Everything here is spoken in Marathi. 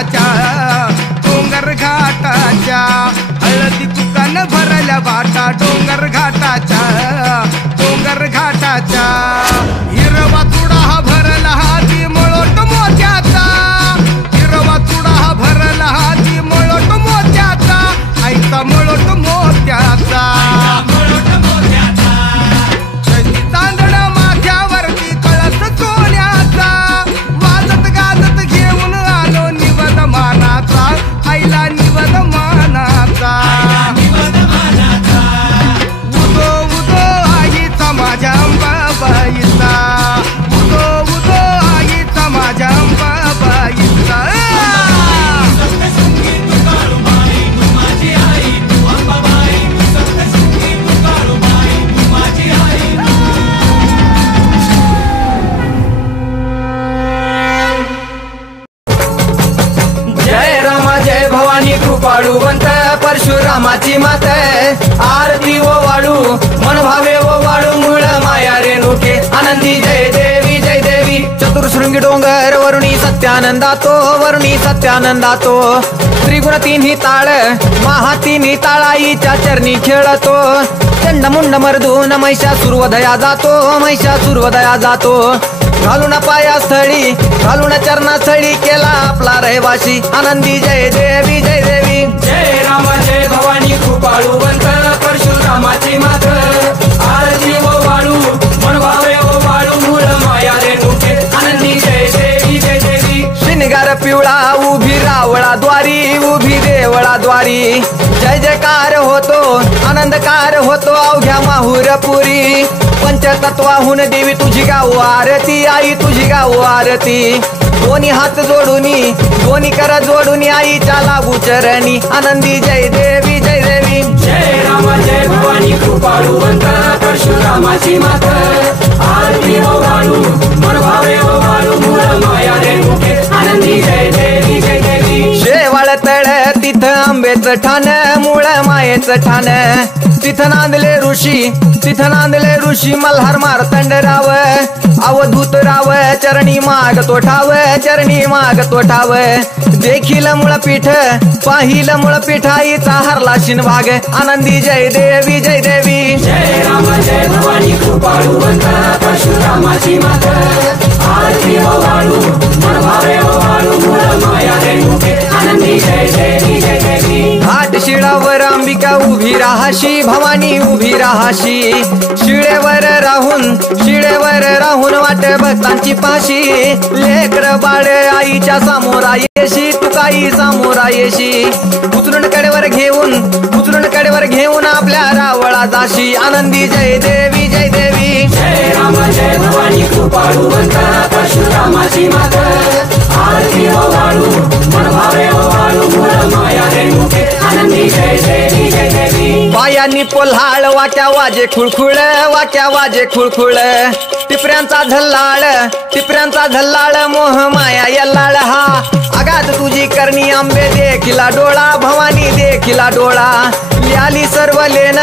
घाटाच्या डोंगर घाटाच्या हळदी कुकान भरल्या वाटा डोंगर घाटाच्या डोंगर घाटाच्या हिरवा चुडा हा भरला हाती मळोट मोत्याचा हिरवा चुडा हा भरला हाती मळोट मोत्याचा आईचा मळोट मोत्याचा तांदळ माथ्यावरती कळस सोन्याचा वाजत गाजत घेऊन आलो निवद मानाचा आईला निवद मानाचा उदो उदो आईचा माझ्या अंबाबाईचा उदो उदो आईचा माझ्या अंबाबाईचा कृपाळुवंत परशुरामाची मात आरती ओ वाळू मन भावे ओ वाळू मूळ माया रेणुके आनंदी जय देवी चतुर्शृंगी डोंगर वरुणी सत्यानंदातो वरुणी सत्यानंदातो त्रिगुण तिन्ही ताळ महा तिन्ही ताळाईच्या चरणी खेळतो चंड मुंड मर्दून महिषासुरवधया जातो महिषासुरवधया जातो घालून पायास्थळी घालून चरणास्थळी केला आपला रहिवाशी आनंदी जय देवी जय राम जय भवानी कृपाळुवंत परशुरामाची मात आरती ओ वाळू मन भावे ओ वाळू मूळ माया रेणुके आनंदी जय देवी शिनगार पिवळा उभी रावळा द्वारी उभी देवळा द्वारी जय जयकार होतो आनंदकार होतो अवघ्या माहुरपुरी पंचतत्वाहून देवी तुझी गाव आरती आई तुझी गाव आरती दोन्ही हात जोडूनी दोन्ही कर जोडूनी आईच्या लागू चरणी आनंदी जय देवी जय राम जय भवानी कृपाळुवंत परशुरामाची मात आरती ओ वाळू मन भावे ओ वाळू मूळ माया रेणुके आनंदी जय देवी शेवाळ तळ तिथं आंबेचं ठाण मूळ मायेचं ठाण तिथं नांदले ऋषी मल्हार मार्तंड राव अवधूत राव चरणी माग तो ठाव देखील मुळपीठ पाहिलं मुळपीठ आईचा हरला शिनभाग आनंदी जय देवी जय राम जय भवानी कृपाळुवंत परशुरामाची मात आरती ओ वाळू मन भावे ओ वाळू मूळ माया रेणुके आनंदी जय देवी घाट शिळावर अंबिका उभी राहाशी भवानी उभी राहाशी शिळेवर राहून वाट भक्तांची पाशी लेकर बाळ आईच्या समोरा येशी तुकाई समोरा येशी उचलून कडेवर घेऊन आपल्या रावळा जाशी आनंदी जय देवी जय राम जय भवानी कृपाळुवंत परशुरामाची मात आरती ओ वाळू मन भावे ओ वाळू मूळ माया रेणुके आनंदी जय देवी पायांनी पोल्हाळ वाट्या वाजे खुळखुळ टिपऱ्यांचा झल्लाळ मोह माया यल्लाळ हा आगात तुझी करणी आंबे देखिला डोळा भवानी देखिला डोळा ल्याली सर्व लेन